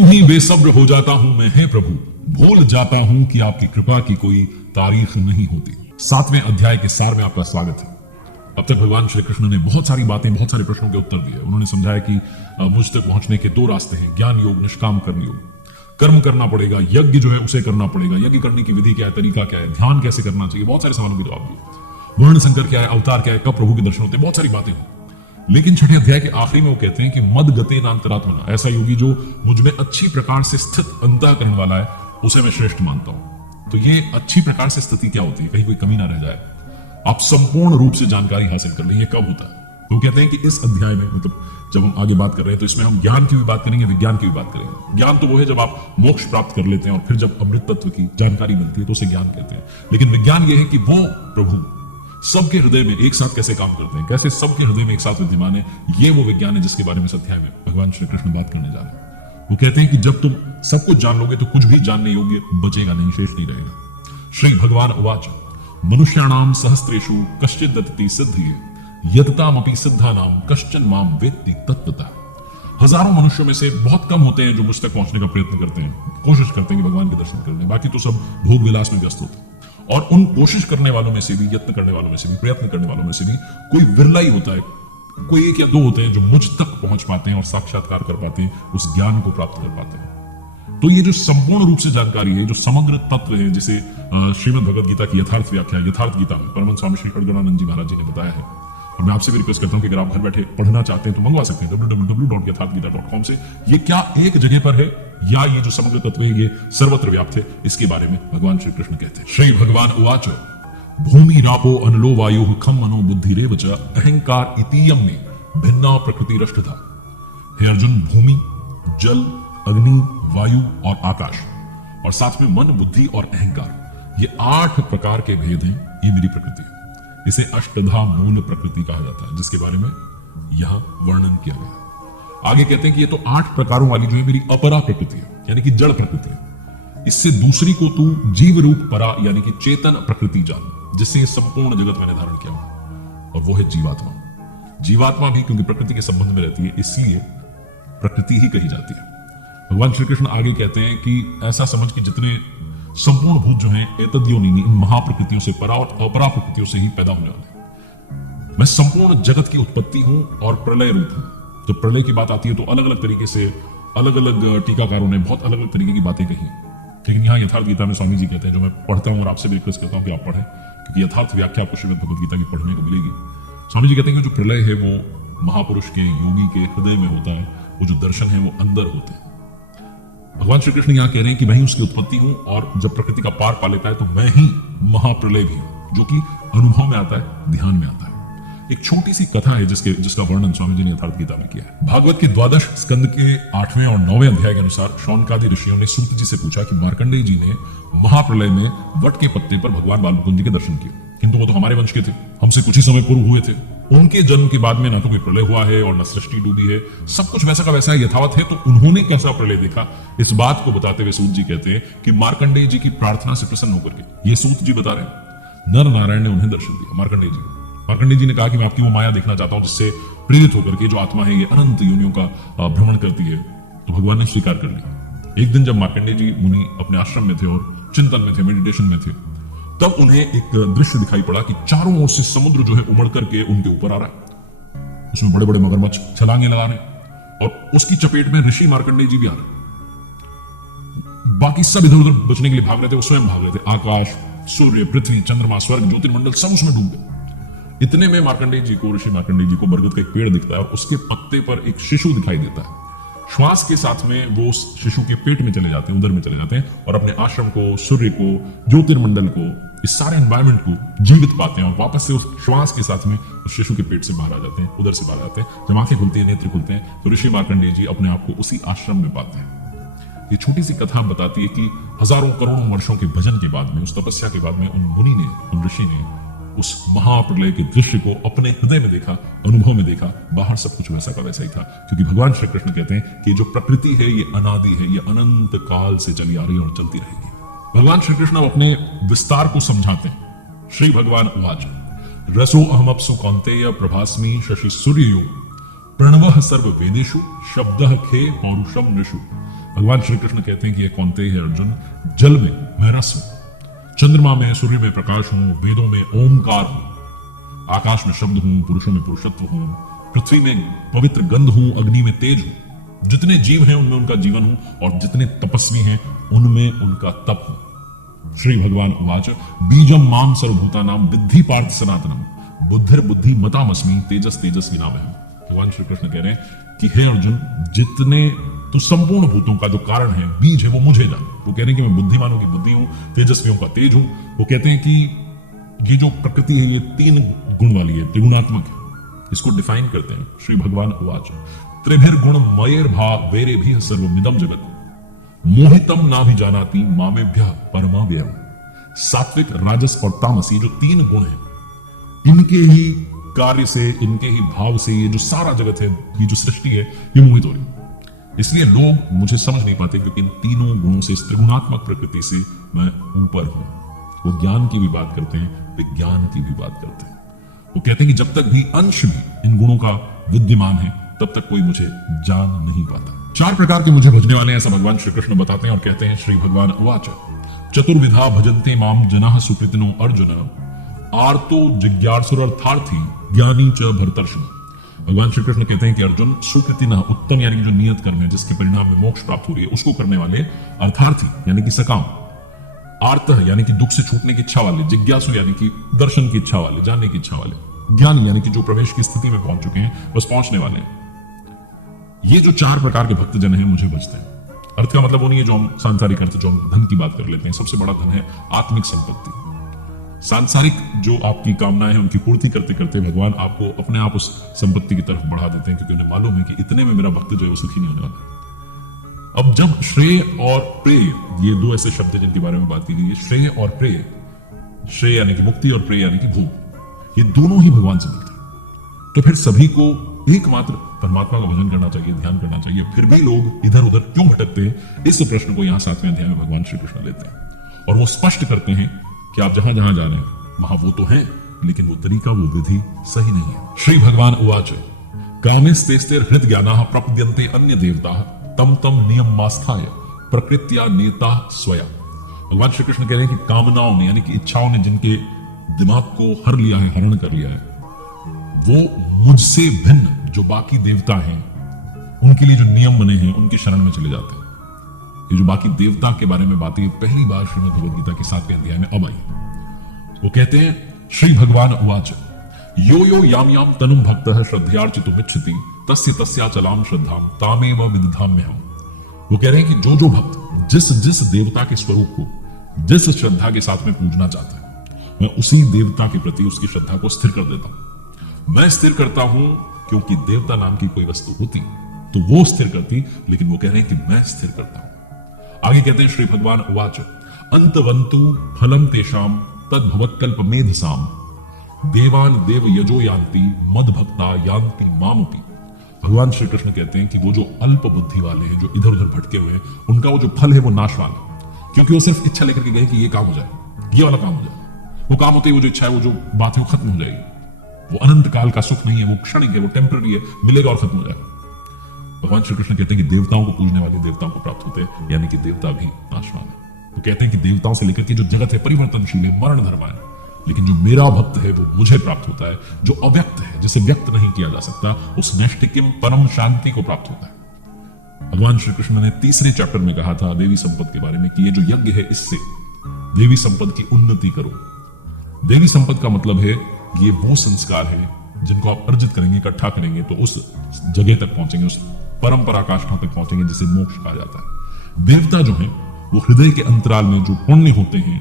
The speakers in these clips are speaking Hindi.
यूं ही बेसब्र हो जाता हूं मैं, हे प्रभु, भूल जाता हूं कि आपकी कृपा की कोई तारीख नहीं होती। 7वें अध्याय के सार में आपका स्वागत है। अब तक भगवान श्री कृष्ण ने बहुत सारी बातें, बहुत सारे प्रश्नों के उत्तर दिए। उन्होंने समझाया कि मुझ तक पहुंचने के 2 रास्ते हैं, ज्ञान योग, निष्काम कर्म योग। कर्म करना पड़ेगा, यज्ञ जो है उसे करना पड़ेगा, यज्ञ करने की विधि क्या है, तरीका क्या है, ध्यान कैसे करना चाहिए, बहुत सारे सवालों के जवाब दिए। वर्ण संकर क्या है, अवतार क्या है, कब प्रभु के दर्शन होते हैं, बहुत सारी बातें हुई। लेकिन 6ठे अध्याय के आखिरी में वो कहते हैं कि मद गते नांतरात्मना, ऐसा योगी जो मुझ में अच्छी प्रकार से स्थित अंतःकरण वाला है, उसे मैं श्रेष्ठ मानता हूं। तो ये अच्छी प्रकार से स्थिति क्या होती है, कहीं कोई कमी ना रह जाए, आप संपूर्ण रूप से जानकारी हासिल कर लें, ये कब होता है। तो कहते हैं कि इस अध्याय में, मतलब जब हम आगे बात कर रहे हैं तो इसमें हम ज्ञान की भी बात करेंगे, विज्ञान की भी बात करेंगे। ज्ञान तो वो है जब आप मोक्ष प्राप्त कर लेते हैं और फिर जब अमृत तत्व की जानकारी मिलती है तो उसे ज्ञान कहते हैं। लेकिन विज्ञान ये है कि वो प्रभु सबके हृदय में एक साथ कैसे काम करते हैं, कैसे सबके हृदय में एक साथ विद्यमान है, ये वो विज्ञान है जिसके बारे में इस अध्याय में भगवान श्री कृष्ण बात करने जा रहे हैं। वो कहते हैं कि जब तुम सब कुछ जान लोगे तो कुछ भी जानने योग्य बचेगा नहीं, शेष नहीं रहेगा। श्री भगवान उवाच मनुष्याणाम सहस्त्रेषु कश्चित् दत्ति सिद्धिये यततामपि सिद्धानाम कश्चन माम वेत्ति तत्वतः। हजारों मनुष्यों में से बहुत कम होते हैं जो मुझ तक पहुंचने का प्रयत्न करते हैं, कोशिश करते हैं कि भगवान के दर्शन करने, बाकी तो सब भोग विलास में व्यस्त होते हैं। और उन कोशिश करने वालों में से भी, यत्न करने वालों में से भी, प्रयत्न करने वालों में से भी कोई विरला ही होता है, कोई 1 या 2 होते हैं जो मुझ तक पहुंच पाते हैं और साक्षात्कार कर पाते हैं, उस ज्ञान को प्राप्त कर पाते हैं। तो ये जो संपूर्ण रूप से जानकारी है, जो समग्र तत्व है, जिसे श्रीमद् भगवद गीता की यथार्थ व्याख्या, यथार्थ गीता में परम स्वामी श्री खड़गड़ानंद जी महाराज जी ने बताया है। और मैं आपसे भी रिक्वेस्ट करता हूं कि अगर आप घर बैठे पढ़ना चाहते हैं तो मंगवा सकते हैं www.यथार्थगीता.com से। ये क्या एक जगह पर है या ये जो समग्र तत्व है ये सर्वत्र व्याप्त है, इसके बारे में भगवान श्री कृष्ण कहते हैं। श्री भगवान उवाच भूमि रापो अनलो वायु खम मनो बुद्धिरेव च अहंकार इतीयम में भिन्ना प्रकृति रष्टधा। हे अर्जुन, भूमि, जल, अग्नि, वायु और आकाश, और साथ में मन, बुद्धि और अहंकार, ये 8 प्रकार के भेद हैं, ये मेरी प्रकृति है। इसे अष्टधा मूल प्रकृति कहा जाता है, जिसके बारे में यहां वर्णन किया गया। आगे कहते हैं कि ये तो 8 प्रकारों वाली जो है मेरी अपरा प्रकृति है, यानी कि जड़ प्रकृति है। इससे दूसरी को तू जीव रूप परा यानी कि चेतन प्रकृति जान, जिससे संपूर्ण जगत मैंने धारण किया, और वो है जीवात्मा। जीवात्मा भी क्योंकि प्रकृति के संबंध में रहती है, इसलिए प्रकृति ही कही जाती है। भगवान श्री कृष्ण आगे कहते हैं कि ऐसा समझ कि जितने संपूर्ण भूत जो हैं एतद्योनिनी, इन महाप्रकृतियों से परा और अपरा प्रकृतियों से ही पैदा होने वाले। मैं संपूर्ण जगत की उत्पत्ति हूं और प्रलय रूप हूं। तो प्रलय की बात आती है तो अलग अलग तरीके से अलग अलग टीकाकारों ने बहुत अलग अलग तरीके की बातें कही, लेकिन यहाँ यथार्थ गीता में स्वामी जी कहते हैं, जो मैं पढ़ता हूं और आपसे भी रिक्वेस्ट करता हूं कि आप पढ़ें, क्योंकि यथार्थ व्याख्या आपको श्रीमद् भगवद गीता की पढ़ने को मिलेगी। स्वामी जी कहते हैं कि जो प्रलय है वो महापुरुष के, योगी के हृदय में होता है, वो जो दर्शन है वो अंदर होते हैं। भगवान श्री कृष्ण यहां कह रहे हैं कि मैं ही उसकी उत्पत्ति हूं, और जब प्रकृति का पार पा लेता है तो मैं ही महाप्रलय भी हूं, जो कि अनुभव में आता है, ध्यान में आता है। एक छोटी सी कथा है जिसका वर्णन स्वामी जी ने यथार्थ गीता में किया है। भागवत के 12 स्कंद के 8वें और 9वें अध्याय के अनुसार शौनकादि ऋषियों ने सूत जी से पूछा कि मार्कंडेय जी ने महाप्रलय में वट के पत्ते पर भगवान बालमुकुंद जी के दर्शन किए, किंतु वो तो हमारे वंश के थे, हमसे कुछ ही समय पूर्व हुए थे। उनके जन्म के बाद में ना तो कोई प्रलय हुआ है और न सृष्टि डूबी है, सब कुछ वैसा का वैसा यथावत है, तो उन्होंने कैसा प्रलय देखा? इस बात को बताते हुए सूत जी कहते हैं कि मार्कंडेय जी की प्रार्थना से प्रसन्न होकर के, ये सूत जी बता रहे हैं, नर नारायण ने उन्हें दर्शन दिया। मार्कंडेय जी ने कहा कि मैं आपकी वो माया देखना चाहता हूं जिससे प्रेरित होकर के जो आत्मा है ये अनंत योनियों का भ्रमण करती है। तो भगवान ने स्वीकार कर लिया। एक दिन जब मार्कंडेय जी मुनि अपने आश्रम में थे और चिंतन में थे, मेडिटेशन में थे, तब उन्हें एक दृश्य दिखाई पड़ा कि चारों ओर से समुद्र जो है उमड़ करके उनके ऊपर आ रहा है। उसमें बड़े बड़े मगरमच्छ छलांगे लगा रहे हैं और उसकी चपेट में ऋषि मार्कंडेय जी भी आ रहे। बाकी सब इधर उधर बचने के लिए भाग रहे थे, वो स्वयं भाग रहे थे। आकाश, सूर्य, पृथ्वी, चंद्रमा, स्वर्ग, ज्योतिर्मंडल सब उसमें डूब गए। इतने में मार्कंडेय जी को, ऋषि मार्कंडेय जी को बरगद का एक पेड़ दिखता है और उसके पत्ते पर एक शिशु दिखाई देता है। श्वास के साथ में वो उस शिशु के पेट में चले जाते हैं, उदर में चले जाते हैं और अपने आश्रम को, सूर्य को, ज्योतिर्मंडल को, इस सारे एनवायरमेंट को जीवित पाते हैं और वापस से उस श्वास के साथ में उस शिशु के पेट से बाहर आ जाते हैं, उदर से बाहर आते हैं। जब आंखें खुलती है, नेत्र खुलते हैं, तो ऋषि मार्कंडेय जी अपने आप को उसी आश्रम में पाते हैं। ये छोटी सी कथा बताती है कि हजारों करोड़ों वर्षों के भजन के बाद में, उस तपस्या के बाद में, उन मुनि ने, उन ऋषि ने उस महाप्रलय के दृश्य को अपने हृदय में देखा, अनुभव में देखा। बाहर सब कुछ वैसा का वैसा ही था, क्योंकि भगवान श्री कृष्ण कहते हैं कि जो प्रकृति है ये अनादि है, ये अनंत काल से चली आ रही है और चलती रहेगी। भगवान श्री कृष्ण अपने विस्तार को समझाते हैं। श्री भगवान उवाच रसो अहमप्सु कौन्तेय प्रभास्मि शशि सूर्ययो प्रणवः सर्व वेदेषु शब्दः खे पौरुषम नृषु भगवान श्री कृष्ण कहते हैं कि ये कौन्तेय है अर्जुन, जल में मैं रस हूं, चंद्रमा में सूर्य में प्रकाश हूं, वेदों में ओंकार हूं, आकाश में शब्द हूं, पुरुषों में पुरुषत्व हूं, पृथ्वी में पवित्र गंध हूं, अग्नि में तेज हूं, जितने जीव हैं उनमें उनका जीवन हूं, और जितने तपस्वी हैं उनमें उनका तप हूं। श्री भगवान उवाच बीजम माम सर्वभूतानाम विद्धि पार्थ सनातनम बुद्धिर बुद्धि मतामस्मि तेजस तेजस विनामहम। भगवान श्री कृष्ण कह रहे हैं कि हे अर्जुन, जितने तो संपूर्ण भूतों का जो कारण है, बीज है, वो मुझे जान। वो कह रहे हैं कि मैं बुद्धिमानों की बुद्धि हूं, तेजस्वियों का तेज हूं। वो कहते हैं कि ये जो प्रकृति है ये 3 गुण वाली है, त्रिगुणात्मक है। इसको डिफाइन करते हैं श्री भगवान उवाच त्रिभिर गुण मयेर भा वेरे भी सर्वमिदम जगत मोहितम ना भी जानाती मामेभ्य परमा व्ययम। सात्विक, राजस और तामस, ये जो 3 गुण हैं, इनके ही कार्य से, इनके ही भाव से ये जो सारा जगत है, ये जो सृष्टि है, ये मोहित हो रही है। इसलिए लोग मुझे समझ नहीं पाते, क्योंकि इन तीनों गुणों से, इस त्रिगुणात्मक प्रकृति से मैं ऊपर हूं। वो ज्ञान की भी बात करते हैं, विज्ञान की भी बात करते हैं। वो कहते हैं कि जब तक भी अंश भी इन गुणों का विद्यमान है, तब तक कोई मुझे जान नहीं पाता। 4 प्रकार के मुझे भजने वाले, ऐसा भगवान श्री कृष्ण बताते हैं और कहते हैं श्री भगवान उवाच चतुर्विधा भजन्ते माम जनाः सुकृतिनो अर्जुन आर्तो जिज्ञासुरर्थार्थी ज्ञानी च भरतर्षभ। भगवान श्री कृष्ण कहते हैं कि अर्जुन, सुकृतिना उत्तम यानी कि जो नियत कर्म है, जिसके परिणाम में मोक्ष प्राप्त हो रही है, उसको करने वाले, अर्थार्थी यानी कि सकाम, आर्त यानी कि दुख से छूटने की इच्छा वाले, जिज्ञासु यानी कि दर्शन की इच्छा वाले, जानने की इच्छा वाले, ज्ञानी यानी कि जो प्रवेश की स्थिति में पहुंच चुके हैं, बस पहुंचने वाले हैं। ये जो 4 प्रकार के भक्तजन हैं मुझे बचते हैं। अर्थ का मतलब वो नहीं है जो हम सांसारिक अर्थ, जो हम धन की बात कर लेते हैं। सबसे बड़ा धन है आत्मिक संपत्ति। सांसारिक जो आपकी कामनाएं हैं उनकी पूर्ति करते करते भगवान आपको अपने आप उस संपत्ति की तरफ बढ़ा देते हैं, क्योंकि उन्हें मालूम है कि इतने में मेरा भक्त जो है वो सुखी नहीं होने वाला। अब जब श्रेय और प्रेय, ये 2 ऐसे शब्द हैं जिनके बारे में बात की गई है, श्रेय और प्रेय, श्रेय यानी कि मुक्ति और प्रेय यानी कि भोग, ये दोनों ही भगवान से मिलते हैं। तो फिर सभी को एकमात्र परमात्मा का भजन करना चाहिए, ध्यान करना चाहिए। फिर भी लोग इधर उधर क्यों भटकते हैं, इस प्रश्न को यहाँ 7वें अध्याय में भगवान श्री कृष्ण लेते हैं और वो स्पष्ट करते हैं कि आप जहां जहां जा रहे हैं वहां वो तो हैं, लेकिन वो तरीका, वो विधि सही नहीं है। श्री भगवान उवाच कामेस्तेस्तेर हृद ज्ञानाः प्रपद्यन्ते अन्य देवताः तम तम नियम मास्थाय प्रकृत्या नेता स्वया। भगवान श्री कृष्ण कह रहे हैं कि कामनाओं ने यानी कि इच्छाओं ने जिनके दिमाग को हर लिया है, हरण कर लिया है, वो मुझसे भिन्न जो बाकी देवता हैं, उनके लिए जो नियम बने हैं, उनके शरण में चले जाते हैं। ये जो बाकी देवता के बारे में बातें पहली बार श्रीमद् भगवद गीता के 7वें अध्याय में अब आई। वो कहते हैं श्री भगवान उवाच यो यो याम याम तनुम भक्तः श्रद्धयार्चितुमिच्छति तस्य तस्याचलाम श्रद्धाम तामेव विदधाम्यहम्। वो कह रहे हैं कि जो भक्त जिस जिस देवता के स्वरूप को जिस श्रद्धा के साथ में पूजना चाहता है, मैं उसी देवता के प्रति उसकी श्रद्धा को स्थिर कर देता हूं। मैं स्थिर करता हूं क्योंकि देवता नाम की कोई वस्तु होती तो वो स्थिर करती, लेकिन वो कह रहे हैं कि मैं स्थिर करता हूं। आगे कहते हैं श्री भगवान उवाच अंतवंतु फलम तेषाम तद भवत्कल्प मेधसाम देवान देव यजो यान्ति मद भक्ता यान्ति मामपि। भगवान श्री कृष्ण कहते हैं कि वो जो अल्प बुद्धि वाले हैं, जो इधर उधर भटके हुए हैं, उनका वो जो फल है वो नाशवान है, क्योंकि वो सिर्फ इच्छा लेकर के गए कि ये काम हो जाए, ये वाला काम हो जाए। वो काम होते ही वो जो इच्छा है, वो जो बात है, वो खत्म हो जाएगी। वो अनंत काल का सुख नहीं है, वो क्षणिक है, वो टेम्पररी है, मिलेगा और खत्म हो जाएगा। भगवान श्री कृष्ण कहते हैं कि देवताओं को पूजने वाले देवताओं को प्राप्त होते हैं, यानी कि देवता भी नाशवान है। वो कहते हैं कि देवताओं से लेकर के जो जगत है परिवर्तनशील है, मरण धर्म है, लेकिन जो मेरा भक्त है वो मुझे प्राप्त होता है, जो अव्यक्त है, जिसे व्यक्त नहीं किया जा सकता, उस नैष्टिकिम परम शांति को प्राप्त होता है। भगवान श्री कृष्ण ने 3रे चैप्टर में कहा था देवी संपद के बारे में कि ये जो यज्ञ है, इससे देवी संपद की उन्नति करो। देवी संपद का मतलब है ये वो संस्कार है जिनको आप अर्जित करेंगे, इकट्ठा करेंगे तो उस जगह तक पहुंचेंगे, उस परम पराकाष्ठा तक पहुंचेंगे जिसे मोक्ष कहा जाता है। देवता जो है वो हृदय के अंतराल में जो पुण्य होते हैं,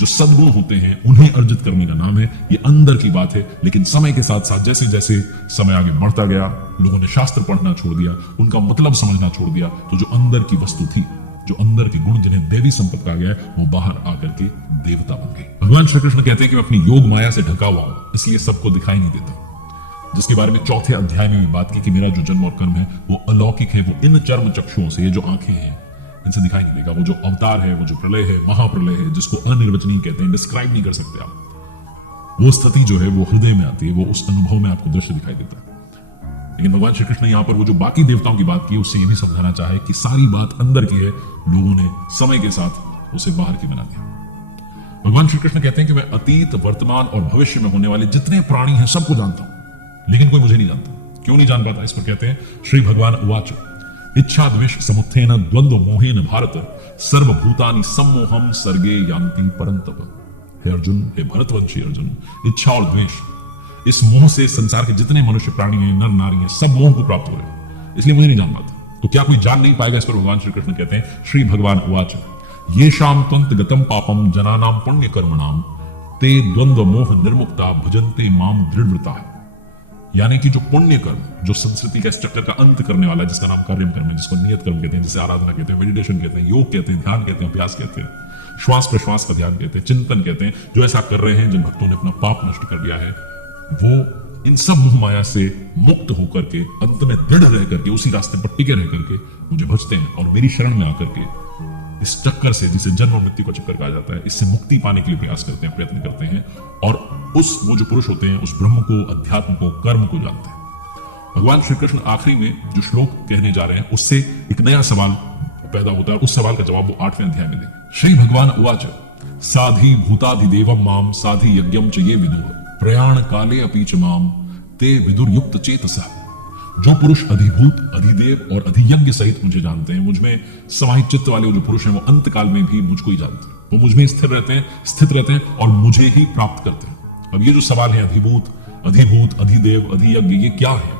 जो सद्गुण होते हैं, उन्हें अर्जित करने का नाम है। ये अंदर की बात है, लेकिन समय के साथ साथ जैसे जैसे समय आगे बढ़ता गया, लोगों ने शास्त्र पढ़ना छोड़ दिया, उनका मतलब समझना छोड़ दिया, तो जो अंदर की वस्तु थी, जो अंदर के गुण जिन्हें देवी संपद कहा गया है, वो बाहर आकर के देवता बन गए। भगवान श्री कृष्ण कहते हैं कि मैं अपनी योग माया से ढका हुआ हूं, इसलिए सबको दिखाई नहीं देता, जिसके बारे में 4थे अध्याय में भी बात की कि मेरा जो जन्म और कर्म है वो अलौकिक है, वो इन चर्म चक्षुओं से, ये जो आंखें हैं, इनसे दिखाई नहीं देगा। वो जो अवतार है, वो जो प्रलय है, महाप्रलय है, जिसको अनिर्वचनीय कहते हैं, डिस्क्राइब नहीं कर सकते आप, वो स्थिति जो है वो हृदय में आती है, वो उस अनुभव में आपको दृश्य दिखाई देता है। लेकिन भगवान श्री कृष्ण ने यहाँ पर वो जो बाकी देवताओं की बात की उससे ये भी समझाना चाहे कि सारी बात अंदर की है, लोगों ने समय के साथ उसे बाहर की बना दिया। भगवान श्री कृष्ण कहते हैं कि मैं अतीत, वर्तमान और भविष्य में होने वाले जितने प्राणी हैं सबको जानता हूं, लेकिन कोई मुझे नहीं जानता। क्यों नहीं जान पाता? इस पर कहते हैं श्री भगवान उवाच इच्छा द्वेष समुत्थेन द्वंद्व मोहेन भारत सर्वभूतानि सम्मोहम सर्गे यान्ति परंतप। हे अर्जुन, हे भरतवंशी अर्जुन, इच्छा और द्वेष, इस मोह से संसार के जितने मनुष्य प्राणी हैं, नर नारी हैं, सब मोह को प्राप्त हो रहे हैं, इसलिए मुझे नहीं जान पाता। तो क्या कोई जान नहीं पाएगा? इस पर भगवान श्री कृष्ण कहते हैं श्री भगवान उवाच ये शाम तंत गतम पापम जनानाम पुण्य कर्मणाम ते द्वंद्व मोह निर्मुक्ता भजन्ते माम दृढ़व्रता। यानी कि जो पुण्य कर्म, जो संस्कृति का इस चक्कर का अंत करने वाला है, जिसका नाम कार्यम कर्म है, जिसको नियत कर्म कहते हैं, जिसे आराधना कहते हैं, मेडिटेशन कहते हैं, योग कहते हैं, ध्यान कहते हैं, अभ्यास कहते हैं, श्वास प्रश्वास का ध्यान कहते हैं, चिंतन कहते हैं, जो ऐसा कर रहे हैं, जिन भक्तों ने अपना पाप नष्ट कर दिया है, वो इन सब मोह माया से मुक्त होकर के अंत में दृढ़ रह करके उसी रास्ते पर टिके रह करके मुझे भजते हैं और मेरी शरण में आकर के इस चक्कर से, जिसे जन्म और मृत्यु का चक्कर कहा जाता है, इससे मुक्ति पाने के लिए प्रयास करते हैं, प्रयत्न करते हैं और वो जो पुरुष होते हैं उस ब्रह्म को, अध्यात्म को, कर्म को जानते हैं। भगवान श्री कृष्ण आखिरी में जो श्लोक कहने जा रहे हैं उससे एक नया सवाल पैदा होता है। उस सवाल का जवाब वो 8वें अध्याय में देंगे। श्री भगवान उवाच साधि भूताधिदेवम माम साधि यज्ञम च ये विदुर प्रयाण काले अपि च माम ते विदुर युक्त चेतसा। जो पुरुष अधिभूत, अधिदेव और अधियज्ञ सहित मुझे जानते हैं, मुझ में समाहित चित्त वाले जो पुरुष हैं, वो अंत काल में भी मुझको ही जानते हैं, वो मुझ में स्थित रहते हैं और मुझे ही प्राप्त करते हैं। अब ये जो सवाल है अधिभूत, अधिदेव, अधियज्ञ, ये क्या है?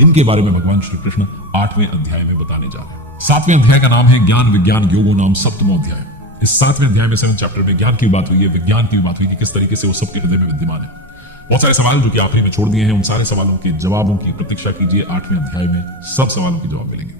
इनके बारे में भगवान श्री कृष्ण 8वें अध्याय में बताने जा रहे हैं। 7वें अध्याय का नाम है ज्ञान विज्ञान योगो नाम 7वां अध्याय। इस 7वें अध्याय में 7 चैप्टर में ज्ञान की बात हुई है, विज्ञान की बात हुई कि किस तरीके से वो सबके हृदय में विद्यमान है। बहुत सारे सवाल जो कि आखिरी में छोड़ दिए हैं, उन सारे सवालों के जवाबों की प्रतीक्षा कीजिए। 8वें अध्याय में सब सवालों के जवाब मिलेंगे।